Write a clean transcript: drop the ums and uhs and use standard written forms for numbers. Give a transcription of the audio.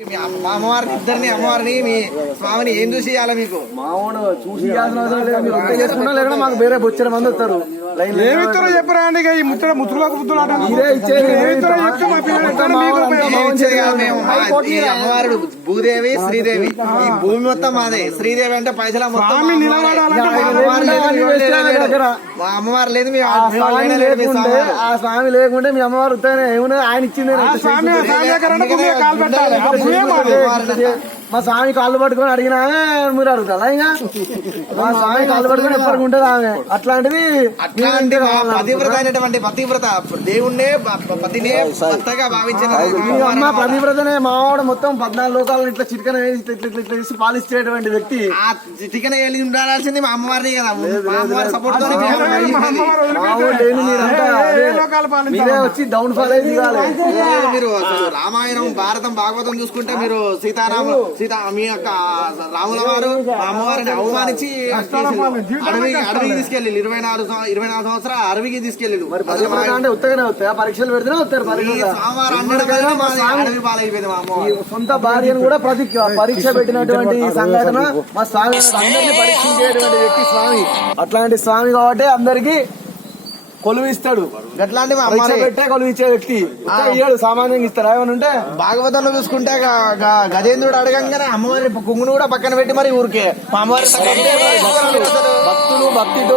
మా అమ్మవారిని ఇద్దరిని అమ్మవారిని మీ స్వామిని ఏం చూసి ఇవ్వాలి మీకు మామూలు చూసి చేసుకున్నా లేకుండా మాకు వేరే బొచ్చిన మంది వస్తారు ఏమిస్తారో చెప్పరా అండి ఈ ముచ్చట ముచ్చులకు అమ్మవారు భూదేవి శ్రీదేవి ఈ భూమి మొత్తం మాదే శ్రీదేవి అంటే పైసల మొత్తం మా అమ్మవారు లేదు ఆ స్వామి లేకుంటే మీ అమ్మవారు ఏమున్నా ఆయన ఇచ్చింది మా స్వామి కాళ్ళు పట్టుకొని అడిగినా మీరు అడుగుతారా ఇంకా మా స్వామి కాళ్ళు పట్టుకొని ఎప్పటికి ఉంటుంది ఆమె అట్లాంటిది అట్లాంటి పతివ్రత అయినటువంటి పతివ్రత దేవుణ్ణే పతినే భర్తగా భావించిన అమ్మ పతివ్రతనే మావాడు మొత్తం 14 లోకాలను ఇట్లా చిటికన ఇట్లా తీసి పాలిచ్చేటువంటి వ్యక్తి ఆ చిటికన వెళ్ళి ఉండాల్సింది మా అమ్మవారిని కదా మా అమ్మవారి సపోర్ట్ తో మీరే వచ్చి డౌన్ ఫాల్ అయి మీరు రామాయణం భారతం భాగవతం చూసుకుంటే మీరు మీ యొక్క రాముల వారు అమ్మవారిని అవమానించి అడవికి తీసుకెళ్ళి 24 సంవత్సరాలు అడవికి తీసుకెళ్ళి అంటే ఉత్తగానే వస్తాయా పరీక్షలు పెడితేనే వస్తారు అడవి పాలైపోయింది మా అమ్మ సొంత భార్యను కూడా పరీక్ష పెట్టినటువంటి సంఘటన మా స్వామి అందరినీ పరీక్షించేటువంటి వ్యక్తి స్వామి అట్లాంటి స్వామి కాబట్టి అందరికి కొలువిస్తాడు అట్లాంటి పెట్టే కొలువిచ్చే వ్యక్తి ఇయ్యాడు సామాన్యంగా ఇస్తారా ఏమైనా ఉంటే భాగవతంలో చూసుకుంటే గజేంద్రుడు అడగంగానే అమ్మవారి కుంగును కూడా పక్కన పెట్టి మరి ఊరికే మా అమ్మవారి భక్తులు భక్తితో